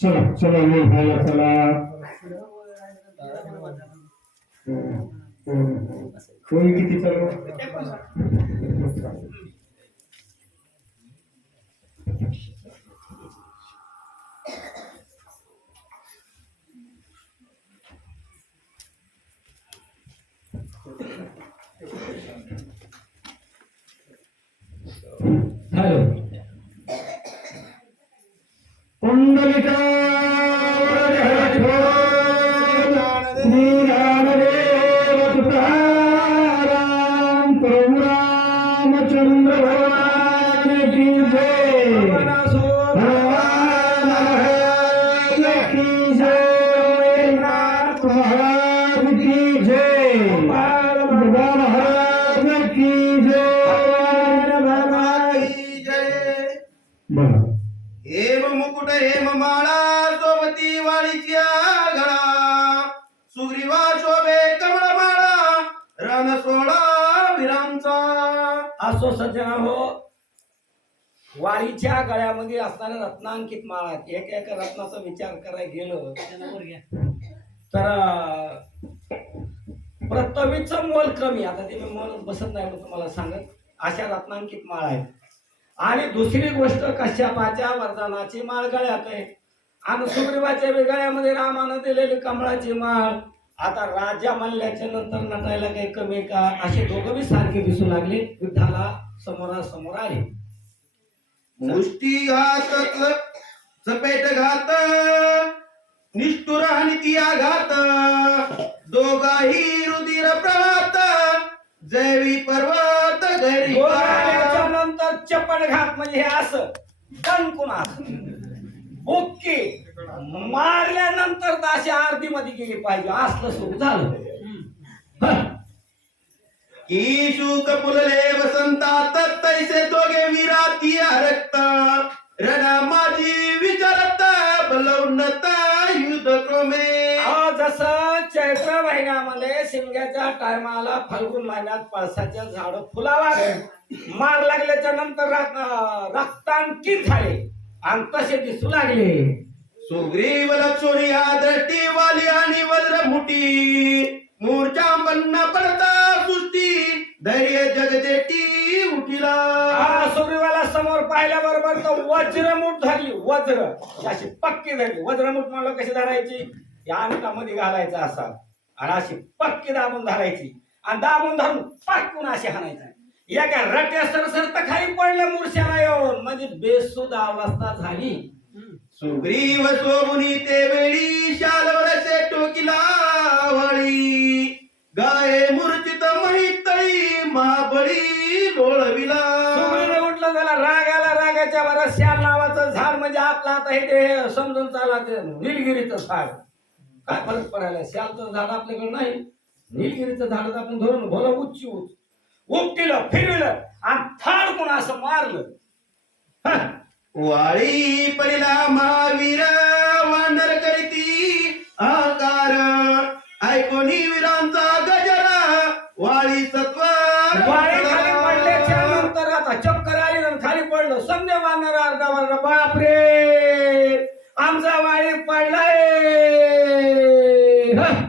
चला चला वेळ व्हायला चला हम्म, हम्म. कोणी किती चालू हॅलो कुंडलिका रामचंद्र भगवान की जय गळ्यामध्ये असणाऱ्या रत्नांकित माळा एक एक रत्नाचा विचार करायला गेलो. तर प्रथवीचं मोल कमी. आता ते मी मोल बसत नाही म्हणून तुम्हाला सांगत. अशा रत्नांकित माळा आहेत. आणि दुसरी गोष्ट कश्यपाच्या वरदानाची माळ गळ्यात आहे. आणि सुग्रीवाच्या बी गळ्यामध्ये रामानं दिलेली कमळाची माळ. आता राजा म्हणल्याच्या नंतर नटायला काही कमी का? असे दोघं बी सारखे दिसू लागले. युद्धाला समोरासमोर आले. मुष्टी घात चपेट घात निष्ठुर आणि ती आघात. दोघाही रुधिर प्रवात जैवी पर्वत घरी नंतर चपट घात म्हणजे हे असं दणकून असं. ओके मारल्यानंतर तर अशी आरती मध्ये गेली पाहिजे असलं सुरू झालं. हं. की शुक फुलले वसंतात तैसे दोघे विराती रक्त। रणा माझी विचारत बलवन्नत युद्ध क्रमे। जसं चैत्र महिन्यामध्ये शिमग्याच्या टायमाला फाल्गुन महिन्यात पळसाच्या झाड फुलावा मार लागल्याच्या नंतर रक्त- रक्तांकित झाले? आणि तसे दिसू लागले. सुग्रीव लक्ष्मणी आदरटी वाली आणि वज्र मुठी मूर्छा बन्न पडता सृष्टी धैर्य जगदेटी उठिला. हा, सुग्रीवाला समोर पाहिल्याबरोबर तो वज्रमुठ धरली वज्र. अशी पक्की धरली वज्रमुठ म्हणलं कशी धरायची? या अंगठामध्ये घालायचा असा आणि अशी पक्की दाबून धरायची. आणि दाबून धरून पाकून अशी हाणायची. काय रट्या सरसर तर खाली पडलं मूर्छाला येऊन. म्हणजे बेसुद अवस्था झाली. सुग्रीव सोबुनी ते वेळी शालवरसे टोकिला वळी गाये मूर्छित महितळी महाबळी लोळविला सुग्रीव उठलं त्याला राग आला रागाच्या बरं श्याल नावाचं झाड म्हणजे आपलं आता हे ते समजून चाला ते निलगिरीचं झाड. काय फरक पडायला? श्यालचं झाड आपल्याकडे नाही. निलगिरीचं झाड आपण धरून भलं उच्ची उच उपटिलं फिरविलं आणि थाड कोण असं मारलं. वाळी पडिला महावीर आकार ऐकोनी वीरांचा गजरा वाळी सत्व वाळे खाली पडल्याच्या नंतर आता चक्कर आली आणि खाली पडलं. समजे मारणार अर्धा वर्ग बापरे! आमचा वाळी पडलाय. हं.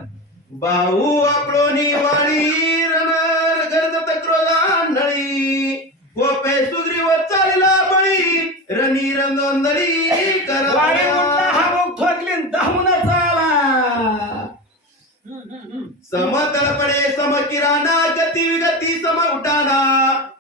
समतल पडे सम किराणा गती विगती सम उठाणा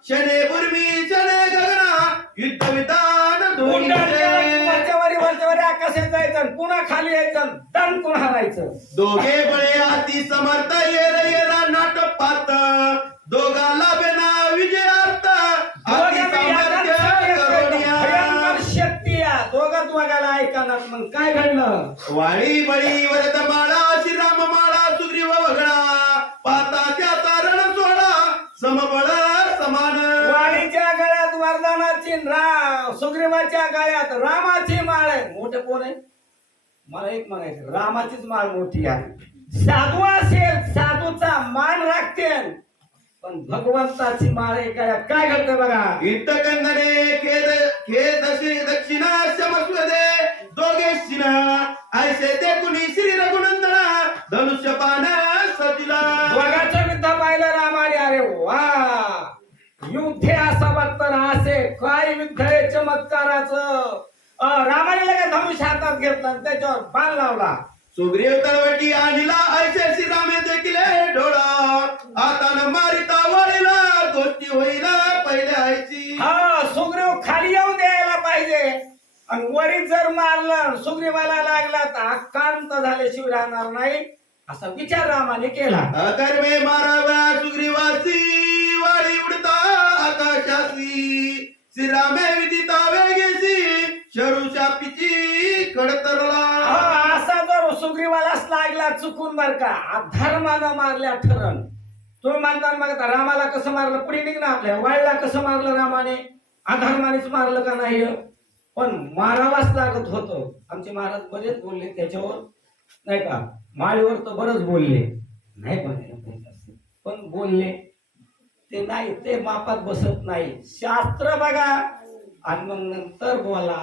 शने भूमी शने गगना युद्ध विधान दोन्ही वरच्यावरी वरच्यावरी आकाशात जायचं आणि पुन्हा खाली यायचं दणकून हारायचं दोघे बळे हाती समर्थ येर येरा नाट पात. दोघाला बेना विजयार्थ हाती सामर्थ्य करुणिया. भयंकर शक्ती आहे. दोघं दोघाला ऐकणार मग काय घडलं? वाळी बळी वरद माळा श्रीराम माळा वगळा पाता त्याचा रण सोडा समबळ समान. वाणीच्या गळ्यात वरदानाची सुग्रीवाच्या गळ्यात रामाची माळ आहे. मोठे कोण आहे? मला एक म्हणायचं रामाचीच माळ मोठी आहे. साधू असेल साधूचा मान राखते. पण भगवंताची माळ गळ्यात काय घडतं बघा? इटकंदने खेद खेद दक्षिणा शमस्वदे दोघे शिना ऐसे ते कुणी श्री रघुनंदना धनुष्य पान सजिला दोघांचं युद्ध पाहिलं रामाने अरे वा! युद्ध असं बघतं ना असे काय युद्ध आहे चमत्काराचं अं, रामाने लगेच धनुष्य हातात घेतला आणि त्याच्यावर बाण लावला. सुग्रीव तळवटी आणला ऐसे श्रीरामे देखील डोळा मारलं सुग्रीवाला लागला तर अकांत झाल्याशिवाय राहणार नाही असा विचार रामाने केला. अकर्मे माराव्या सुग्रीवासी वाडी उडता आकाशासी श्रीरामे विदिता वेगेसी शापीची कडतरला. असा जर सुग्रीवालाच लागला चुकून बर का अधर्मानं मारल्या ठरण तुम्ही म्हणता मग आता रामाला कसं मारलं? पुढे निघ ना आपल्या वाळला कसं मारलं रामाने? अधर्मानेच मारलं का नाही? पण मारावाच लागत होतं. आमचे महाराज बरेच बोलले त्याच्यावर नाही का माळीवर तर बरंच बोलले. नाही. पण बोलले ते नाही ते मापात बसत नाही. शास्त्र बघा. आणि मग नंतर बोला.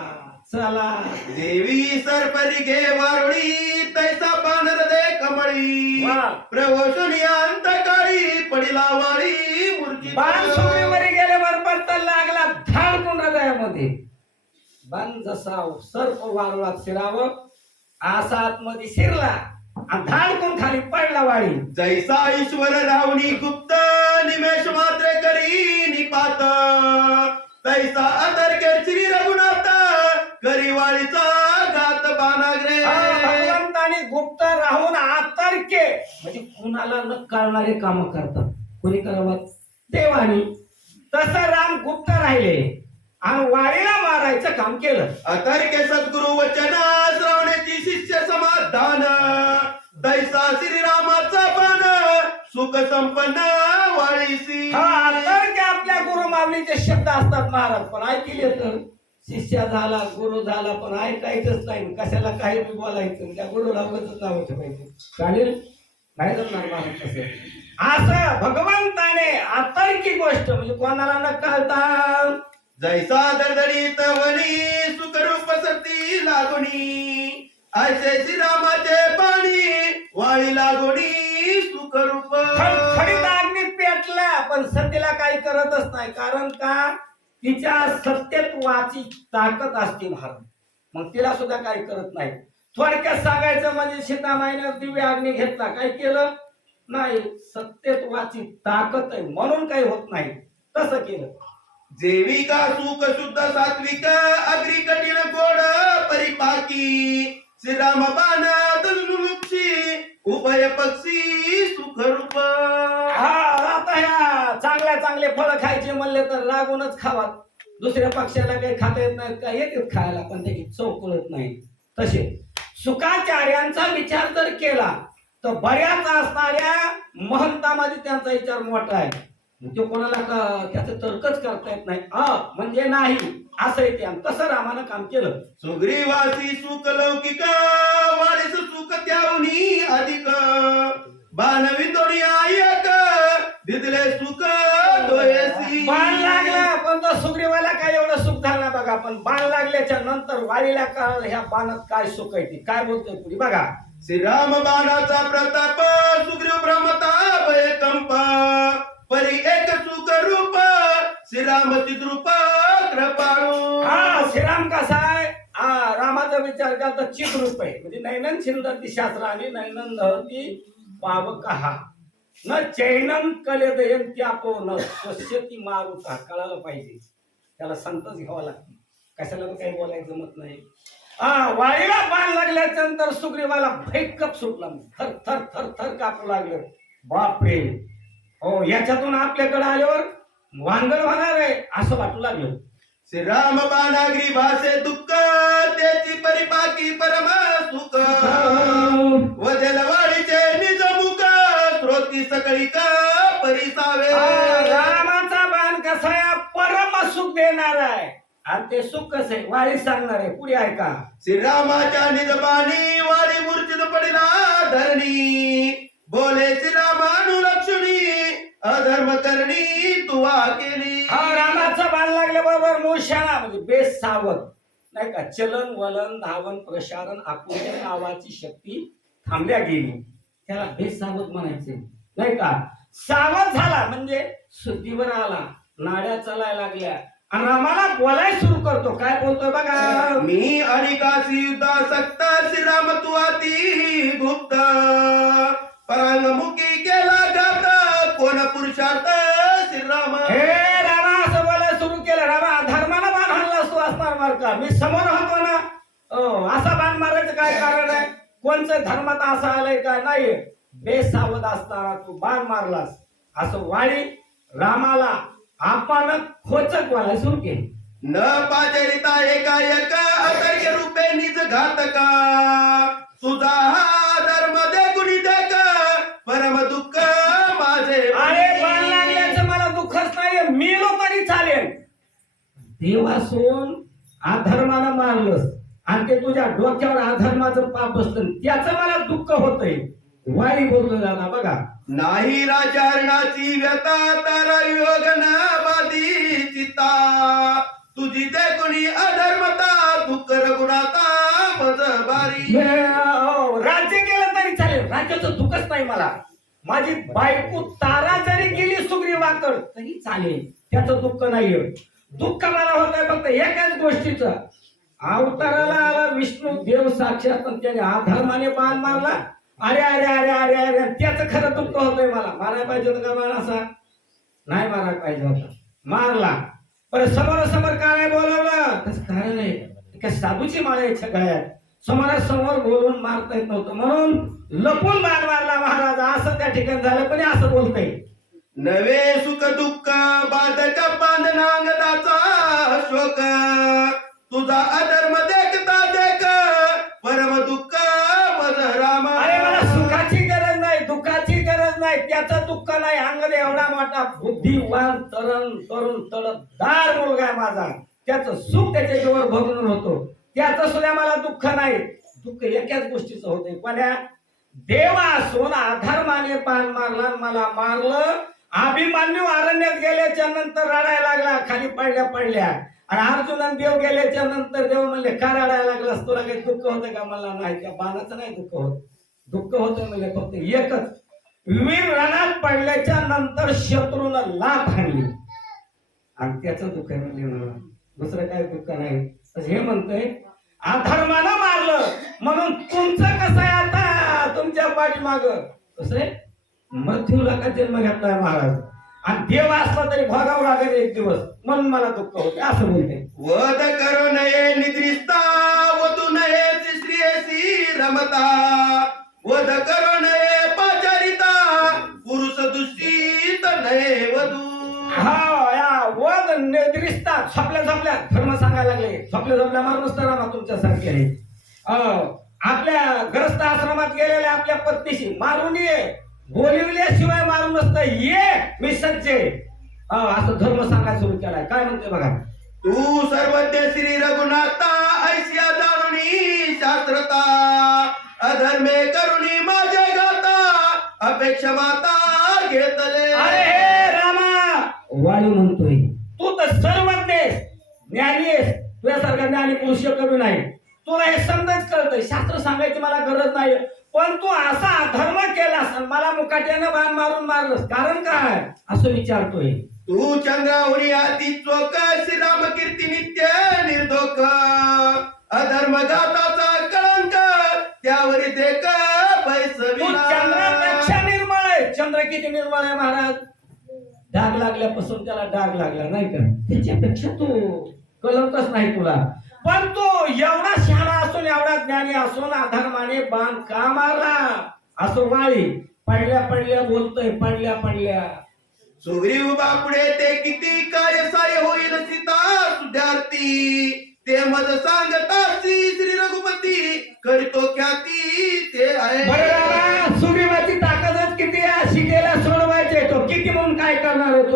चला. देवी सरपरी घे वारुळी तैसा बानर दे कमळी. प्रवशनी अंतकाळी पडिला वाळी मूर्ती बाण सुगरीवरी गेल्याबरोबर तर लागला धाडकून हृदयामध्ये बाण जसा सर्प वारुळात शिरावं असा आतमध्ये शिरला आणि धाडकून खाली पडला वाळी. जैसा ईश्वर रावणी गुप्त निमेष मात्र करी निपात. तैसा अतर्के श्री रघुनाथ करी वाळीचा घात हा, भगवंताने गुप्त राहून आतर्के म्हणजे कुणाला न कळणारे काम करतात. कोणी करावं देवानी. तसं राम गुप्त राहिले आणि वाळीला मारायचं काम केलं. अतर्के सद्गुरु वचन श्रवण्याची शिष्य समाधान. दैसा श्रीरामाचा पण सुख संपन्न वाळीसी हा, तर की आपल्या गुरु माऊलीचे शब्द असतात महाराज पण ऐकले तर. शिष्य झाला गुरु झाला पण ऐकायचंच नाही. कशाला काही बी बोलायचं? त्या गुरुला उगाचच नाव ठेवायचं चालेल? नाही जमणार महाराज तसं. असं भगवंताने अतर्की गोष्ट म्हणजे कोणाला न कळता जैसा दडदडीत वनी सुखरूप सती लागुनी ऐसे श्रीरामाचे पाणी वाळी लागुनी सुखरूप. खडखडीत अग्नीत पेटला पण सतीला काही करतच नाही. कारण का? तिच्या सत्यत्वाची ताकद असते महाराज. मग तिला सुद्धा काही करत नाही. थोडक्यात सांगायचं म्हणजे सीतामाईनं दिव्य अग्नी घेतला. काय केलं? नाही सत्यत्वाची ताकद आहे. म्हणून काही होत नाही. तसं केलं. जेविका सुख शुद्ध सात्विक अग्री कठीण गोड परिपाकी. श्रीराम बाण तनुलुक्षी उभय पक्षी सुखरूप. हा आता ह्या चांगल्या चांगले फळ खायचे म्हणले तर लागूनच खावात. दुसऱ्या पक्षाला काही खाता येत नाही का येतात खायला पण त्याची चव कळत नाही. तसे सुखाचार्यांचा विचार जर केला तर बऱ्याच असणाऱ्या महंतामध्ये त्यांचा विचार मोठा आहे. तो कोणाला त्याचं तर्कच करता येत नाही. अ म्हणजे नाही. असं येते आणि तसं रामानं काम केलं. सुग्रीवासी सुख लौकिक वाढीस सुख त्याहुनी अधिक. बाणवी दोन्ही आयक दिदले सुख बाण लागला पण तो सुग्रीवाला काय एवढं सुख झालं बघा. पण बाण लागल्याच्या नंतर वालीला कळलं ह्या बाणात काय सुख आहे ते. काय बोलतोय पुढे बघा. श्रीराम बाणाचा प्रताप सुग्रीव भ्रमताप कंप परी एक सुख रूप श्रीराम चिद्रूप कृपाळू. हा श्रीराम कसा आहे? हा रामाचा विचार केला तर चित रूप आहे. म्हणजे नैनन शिरोधाती शास्त्र आणि नैनन धरती पावक हा. न चैनन कलेदयंती आपो न ती मारुता कळालं पाहिजे. त्याला संतच घ्यावा लागते. कशाला काही बोलायचं जमत नाही. हा वाळीला बाण लागल्याच्या नंतर सुग्रीवाला भैकप सुटला. थर थर थर थर कापू लागलं. बापरे. हो याच्यातून आपल्याकडे आल्यावर वांगड होणार आहे असं वाटू लागलं. श्रीराम बाणाग्री भासे दुःख त्याची परिपाकी परम सुख. वजलवाडीचे निज मुख स्रोती सकळी का परिसावे रामाचा बाण कसा आहे परम सुख देणार आहे? आणि ते सुख कसं? आहे वाळी सांगणार आहे पुढे ऐका श्रीरामाच्या निजबाणी वाडी मूर्तीत पडिला धरणी. बोले श्रीरामानुलक्षणी अधर्म करणी तुवा केली हा रामाचा बाण लागल्याबरोबर मूशाणा म्हणजे बेस सावध नाही का चलन वलन धावन प्रसारण आकृती नावाची शक्ती थांबल्या गेली. त्याला बेस सावध म्हणायचे. नाही का? सावध झाला म्हणजे शुद्धीवर आला नाड्या चालायला लागल्या. आणि रामाला बोलाय सुरू करतो. काय बोलतोय बघा? मी आणि काशी युद्धासक्त श्रीराम तू अति गुप्त. परांगमुखी केला घात कोण पुरुषार्थ श्रीराम? हे रामा असं बोलायला सुरू केलं. रामा धर्मानं बाण हल्ला तू असणार मार का? मी समोर होतो ना. असा बाण मारायचं काय कारण आहे? कोणचं धर्मात असं आलंय का? नाही बेसावध असताना तू बाण मारलास. असं वाणी रामाला आपण खोचक बोलायला सुरू केली. न पाचरिता एका एक अतर्क्य रूपे निज घातका? देवासून अधर्मानं मारलंस आणि ते तुझ्या डोक्यावर अधर्माचं पाप बसलं. त्याचं मला दुःख होतंय. वाई बोलतोय दादा बघा. नाही राजकारणाची व्यथा तर योग चिता. तुझी ते कुणी अधर्मता दुःख रघुनाथा मज बारी. हे, राज्य केलं तरी चालेल. राज्याचं दुःखच नाही मला. माझी बायको तारा जरी गेली सुग्रीवाकड तरी चालेल. त्याचं दुःख नाहीये. दुःख मला होत आहे फक्त एकाच गोष्टीचं. अवताराला आला विष्णू देव साक्षात त्याने आधर्माने मान मारला अरे अरे अरे अरे अरे त्याचं खरं दुःख होतंय मला. मारायला पाहिजे होतं का मला असा? नाही मारायला पाहिजे होता. मारला. पण समोर समोर का नाही बोलावलं? तसं कारण आहे एका साधूची माळ आहे गळ्यात. समोरासमोर बोलून मारता येत नव्हतं. म्हणून लपून मार मारला महाराज. असं त्या ठिकाणी झालं पण असं बोलतंय. नवे सुख दुःख बाधक बांधनांगदाचा शोक. तुझा अधर्म देखता देख परम दुःख मन राम. अरे मला सुखाची गरज नाही दुःखाची गरज नाही त्याचं दुःख नाही. अंगद एवढा मोठा बुद्धिवान तरुण तरुण तडफदार मुलगा आहे माझा. त्याचं सुख त्याच्या जीवर भरून होतो. त्याचं सुद्धा मला दुःख नाही. दुःख एकाच गोष्टीचं होतंय. पण या देवा सोना धर्माने पान मारला मला मारलं. अभिमान्यू अरण्यात गेल्याच्यानंतर रडायला लागला खाली पडल्या पडल्या. आणि अर्जुनान देव गेल्याच्यानंतर देव म्हणले का रडायला लागलास? तुला काही दुःख होतं का? मला नाही त्या बाणाचं नाही दुःख होत. दुःख होतं म्हणजे फक्त एकच. वीर रणात पडल्याच्या नंतर शत्रूला लाथ आणली आणि त्याचं दुःख म्हणजे मला दुसरं काय दुःख नाही. हे म्हणतंय अधर्मानं मारलं. म्हणून तुमचं कसं आहे आता? तुमच्या पाठीमाग. कसं आहे? मृत्यूला का जन्म घेतलाय महाराज. आणि देव असला तरी भोगावं लागेल एक दिवस. म्हणून मला दुःख होते असं बोलते वध करू नये निद्रिस्ता वधू नये श्रीयसी रमता. वध करू नये पाचारिता पुरुष दुष्टीत नये वधू. हा या वद निद्रिस्ता झोपल्या झोपल्या धर्म सांगायला लागले. झोपल्या झोपल्या मारून असताना ना तुमच्यासारखे आहे आपल्या ग्रस्त आश्रमात गेलेल्या आपल्या पत्नीशी मारून ये बोलिवल्याशिवाय मारून नसतं ये मी सज्जे असं धर्म सांगायला सुरू केलाय. काय म्हणते बघा. तू सर्वज्ञ श्री रघुनाथा ऐशिया जाणुनी शास्त्रता अधर्मे करुणी माझे गाता अपेक्षा माता घेतले. अरे हे रामा! वाणी म्हणतोय. तू तर सर्वज्ञ ज्ञानी आहेस. तुझ्यासारखा ज्ञानी पुरुष कमी नाही. तुला हे समजच कळतंय. शास्त्र सांगायची मला गरज नाही. पण तू असा अधर्म केलास आणि मला मुकाट्यानं बाण मारून मारलंस. कारण काय? असं विचारतोय. तू चंद्रावरी आती चोक श्रीराम कीर्ती नित्य निर्दोक अधर्म जाताचा कळंक त्यावरी देख तू चंद्रापेक्षा निर्मळ आहे. चंद्र किती निर्मळ आहे महाराज? डाग लागल्यापासून त्याला डाग लागला नाही का? त्याच्यापेक्षा तू कलंकच नाही तुला. पण तू एवढा शहाणा असून एवढा ज्ञानी असून अधर्माने बाण का मारला असं वाळी पडल्या पडल्या बोलतोय पडल्या पडल्या. सुग्रीव बापुडे ते किती काय साय होईल सीता सुधारती. ते मज सांगता श्री रघुपती. करीतो ख्याती ते आहे. सुग्रीवाची ताकदच किती आहे? शिकेला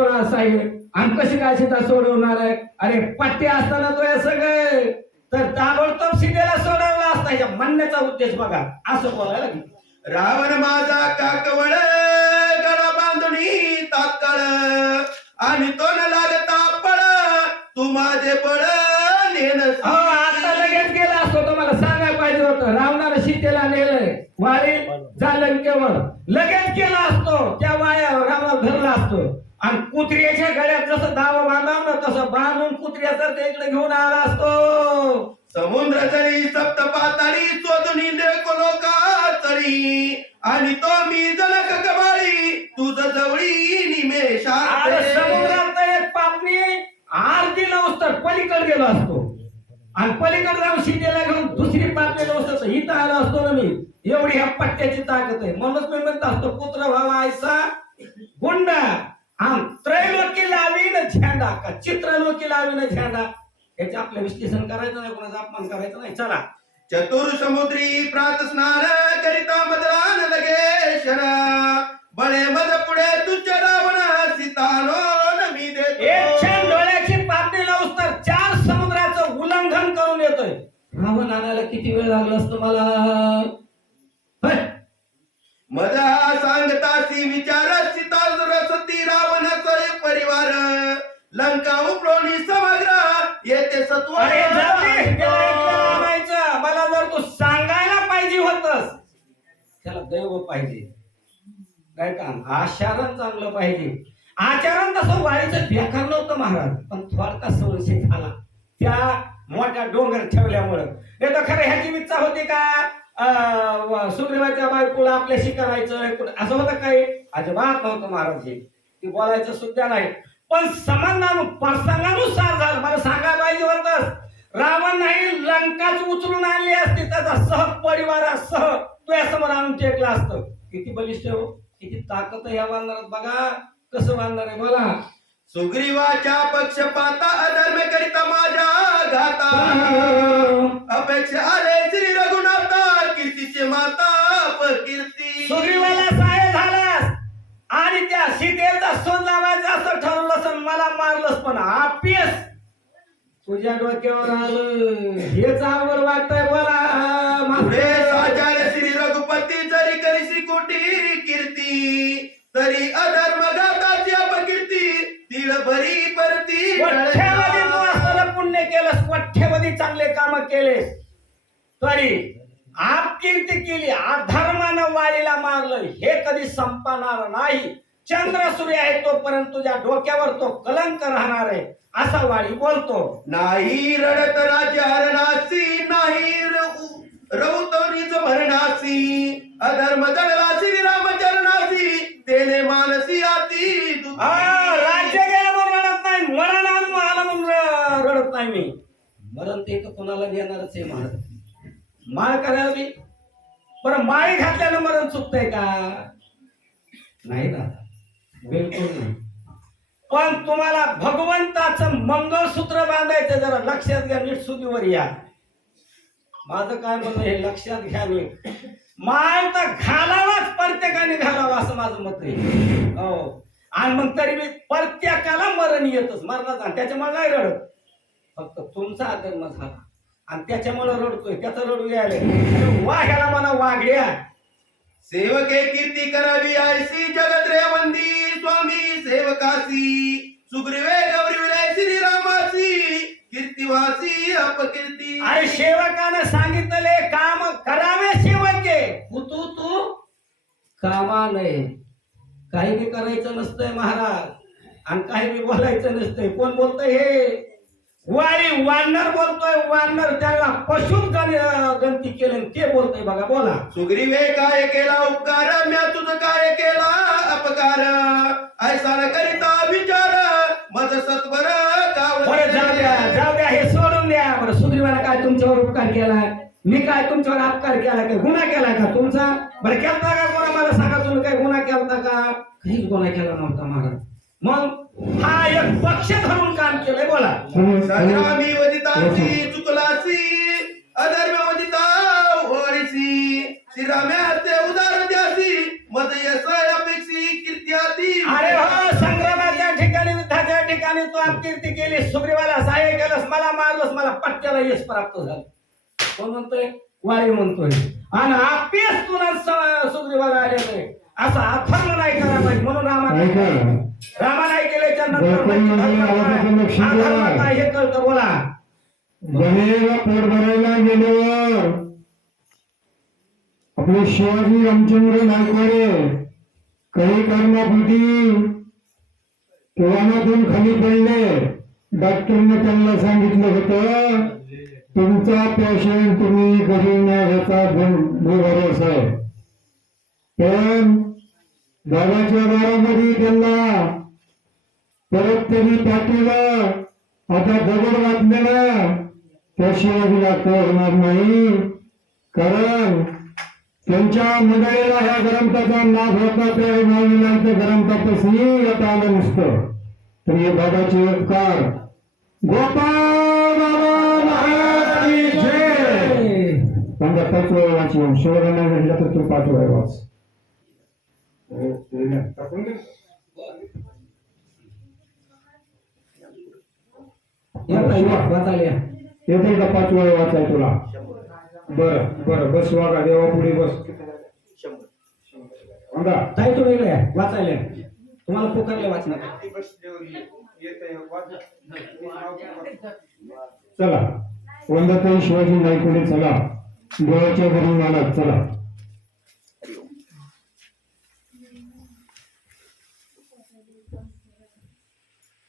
करणार आहे तुला असं आहे आणि कशी काय सीता सोडवणार आहे? अरे पट्टे असताना तो हे सगळे. तर ताबडतोब सीतेला सोडवला असता. ह्याच्या म्हणण्याचा उद्देश बघा. असं बोलायला लागेल. रावण माझा काकवळ गळा बांधणी मी तात्काळ. आणि तो न लागता पळ तू माझे बळ नेन आता लगेच गेला असतो तुम्हाला सांगायला पाहिजे होतं. रावणाला सीतेला नेलंय. वाळी झालं केवळ. लगेच गेला असतो. त्या वाया रावणाला धरला असतो. आणि कुत्र्याच्या गळ्यात जसं दावा बांधाव ना तसं बांधून कुत्र्यासारखं इकडे घेऊन आला असतो. समुद्र जरी सप्त पाताळी चोदणी लेको चढी आणि तो मी जनक गबाळी तुझ जवळी निमेषा समुद्रात एक पापणी आरती लावूस तर पलीकडे गेलो असतो. आणि पलीकडे जाऊन सीतेला घेऊन दुसरी पापणी लावूस तर इथं आलो असतो ना मी. एवढी ह्या पट्ट्याची ताकद आहे. म्हणूनच मी म्हणत असतो पुत्र व्हावा आयसा गुंडा. आम त्रैलोकी लावीन झेंडा का? चित्रलोकी लावीन झेंडा? याचे आपलं विश्लेषण करायचं नाही कोणाचा अपमान करायचा नाही. चला. चतुर समुद्री प्रात स्नान करिता मदरान लगे क्षण बळे मद पुढे तुझ्या रावण सीतानो न मी एक देतो क्षण डोळ्याची पापणी लावूस तर चार समुद्राचं उल्लंघन करून येतोय. रावण आणायला किती वेळ लागला असतो मला. मजा सांगतासी विचार अरे जाऊ दे, त्याला एकट्याला आणायचं. मला जर तू सांगायला पाहिजे होतस त्याला दैव पाहिजे. काय का आचरण चांगलं पाहिजे. आचरण तसं वाढीचं बेकार नव्हतं महाराज पण थोडका संशय झाला. त्या मोठ्या डोंगर ठेवल्यामुळं. नाही तर खरं ह्याची इच्छा होती का? सुग्रीवाच्या बायकोला आपल्याशी करायचं असं होतं काही? अजिबात नव्हतं महाराज हे. ती बोलायचं सुद्धा नाही. पण संबंधानु प्रसंगानुसार झालं. मला सांगायला पाहिजे होतंस रावण नाही लंकाच उचलून आणली असती. त्याचा सह परिवारासह तुझ्या समोर आणून टेकला असतं. किती बलिष्ठ हो. किती ताकद या बांधणारात बघा कसं बांधणार आहे बोला. सुग्रीवाच्या पक्षपाता अधर्म करिता माझ्या घाता. अपेक्षा आले श्री रघुनाथा कीर्तीचे माता कीर्ती सुग्रीवाला आणि त्या सीतेचा सोन लावायचं असं ठरवलं असं मला मारलंस पण आपियस. तुझ्या डोक्यावर आलं. हेच आवड वाटतंय बोला श्री रघुपती जरी करीसी कोटी कीर्ती तरी अधर्म घाताची अपकीर्ती तिळ भरी परती पुण्य केलंस वठ्ठेमध्ये चांगले काम केलेस. तरी आपकीर्ती केली अधर्मानं वाळीला मारलं हे कधी संपणार नाही. चंद्र सूर्य आहे तोपर्यंत तुझ्या डोक्यावर तो कलंक राहणार आहे असा वाळी बोलतो. नाही रडत हरणासी नाही रौतवणीच भरणासी. अधर्म जळला श्री रामचरणासी तेने मानसी आती राज्य गेलं म्हणून रडत नाही मरण आलं म्हणून रडत नाही मी. मरण ते तर कोणाला देणारच आहे महाराज. माळ करावी बरं माळी घातल्यानं मरण चुकतंय का? नाही ना. बिलकुल नाही. पण तुम्हाला भगवंताचं मंगळसूत्र बांधायचं जरा लक्षात घ्या नीट सुदीवर या. माझं काय म्हणणं हे लक्षात घ्या मी माळ तर घालावाच प्रत्येकाने घालावा असं माझं मत आहे. हो. आणि मग तरी मी प्रत्येकाला मरण येतच मरणाच. आणि त्याच्यामुळे नाही रडत. फक्त तुमचा अधर्म झाला आणि त्याच्यामुळे रडतोय त्याचं रडू यायला वाघ्याला म्हणा वाघ्या सेवके कीर्ती करावी आयसी जगत रेवंदी स्वामी सेवकासी. सुग्रीवे गौरी विलय श्री रामासी कीर्तिवासी अपकीर्ती. अरे सेवकानं सांगितले काम करावे सेवके. तू तू? कामा नाही काही बी करायचं नसतंय महाराज आणि काही बी बोलायचं नसतंय. कोण बोलतंय हे? वारी वानर बोलतोय वानर त्याला पशुच गण- गणती केलं ते बोलतोय बघा बोला. सुग्रीवे काय केला उपकार? म्या तुझ काय केला अपकार? ऐसा करिता विचार मज सत्वर बरं जाऊ द्या जाऊ द्या हे सोडून द्या. बरं सुग्रीवाला काय तुमच्यावर उपकार केलाय मी काय तुमच्यावर अपकार केला? काय गुन्हा केलाय का तुमचा? बरं केलता का कोणा मला सांगा तुम्ही काय गुन्हा केलता का? काहीच गुन्हा केला नव्हता महाराज. मग हा एक पक्ष धरून केलंय बोला. संग्रामी वदितासी चुकलासी अधर्म वदिता होळीसी श्रीराम्याचे उदार द्यासी मज यश अपेक्षी कीर्त्याती अरे हो संग्रामाच्या ठिकाणी युद्धाच्या ठिकाणी तू अपकीर्ती केली सुग्रीवाला सहाय्य केलंस मला मारलंस मला पट्ट्याला यश प्राप्त झालं. कोण म्हणतोय? वारी म्हणतोय. आणि आपेस तुला सुग्रीवाला आलेलं आहे. असं अथर्व नाही करा पाहिजे म्हणून रामाने ऐका रामा नाही. केल्याच्यानंतर हे कळतं बोला. गणेला पोट भरायला गेल्यावर. आपले शिवाजी रामचंद्र नायकवाडे काही कारणापोटी केव्हानातून खाली पडले. डॉक्टरने त्यांना सांगितलं होतं तुमचा पेशंट तुम्ही घरी न्यायचा भरोसा आहे पण दादाच्या दारामध्ये त्यांना परत त्यांनी पाठवलं. आता दगड वाचलेला त्या शिवाजीला होणार नाही. कारण त्यांच्या मंडळीला ह्या ग्रंथाचा नाद होता त्या नाविलांच्या ग्रंथापासून आता आलं नसतं. तर हे बाबाचे उपकार. गोपाळ बाबा महाराज की जय वाचून शिवरायांना म्हटलं तर तू पाच वाच येते का पाच वेळ वाचाय तुला बर बर बस वागा देवा पुढे बस अंदा ताई तुम्ही इकडे वाचायला तुम्हाला पुकारले वाचणार चला. वंदताई शिवाजी नाईकडे चला गोळ्याच्या घरी मला चला.